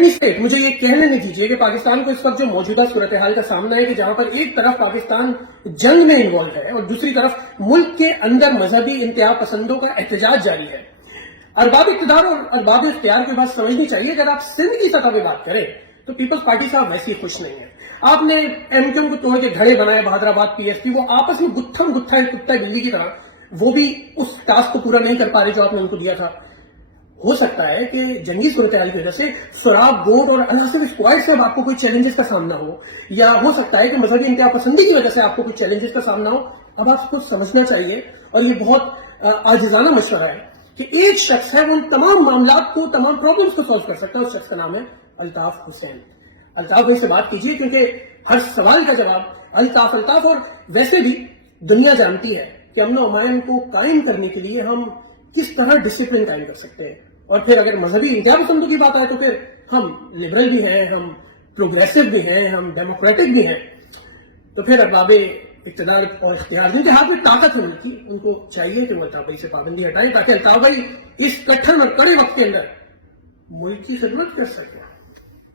Let me state, مجھے یہ کہنے نہیں دیجیے کہ پاکستان کو اس وقت جو موجودہ صورتحال کا سامنا ہے کہ جہاں پر ایک طرف پاکستان جنگ میں انوالو ہے اور دوسری طرف ملک کے اندر مذہبی انتہا پسندوں کا احتجاج جاری ہے، ارباب اقتدار اور ارباب اختیار کی بات سمجھنی چاہیے. اگر آپ سندھ کی سطح پہ بات کریں تو پیپلز پارٹی صاحب ویسی خوش نہیں ہے. آپ نے ایم کیو ایم کو توڑ کے گھڑے بنائے، بہادر آباد پی ایس پی، وہ آپس میں گتھم گتھا ہے کتا بلی کی طرح، وہ بھی اس ٹاسک کو پورا نہیں کر پا رہے جو آپ نے ان کو دیا تھا. ہو سکتا ہے کہ جنگی صورتحال کی وجہ سے سراب ووٹ اور عناصر اسکواڈ سے اب آپ کو کوئی چیلنجز کا سامنا ہو، یا ہو سکتا ہے کہ مذہبی انتہا پسندی کی وجہ سے آپ کو کوئی چیلنجز کا سامنا ہو. اب آپ کو سمجھنا چاہیے، اور یہ بہت عاجزانہ مشورہ ہے، کہ ایک شخص ہے وہ ان تمام معاملات کو، تمام پرابلمس کو سالو کر سکتا ہے. اس شخص کا نام ہے الطاف حسین. الطاف بھائی سے بات کیجیے، کیونکہ ہر سوال کا جواب الطاف. اور ویسے بھی دنیا جانتی ہے کہ امن و امان کو قائم کرنے کے لیے ہم کس طرح ڈسپلن قائم کر سکتے ہیں. اور پھر اگر مذہبی انتہا پسندوں کی بات آئے تو پھر ہم لبرل بھی ہیں، ہم پروگریسو بھی ہیں، ہم ڈیموکریٹک بھی ہیں. تو پھر ارباب اقتدار اور اختیار جن کے ہاتھ میں طاقت ہے ملک کی، ان کو چاہیے کہ وہ الطاف بھائی سے پابندی ہٹائیں، تاکہ الطاف بھائی اس کٹھن اور کڑے وقت کے اندر ملک کی خدمت کر سکیں.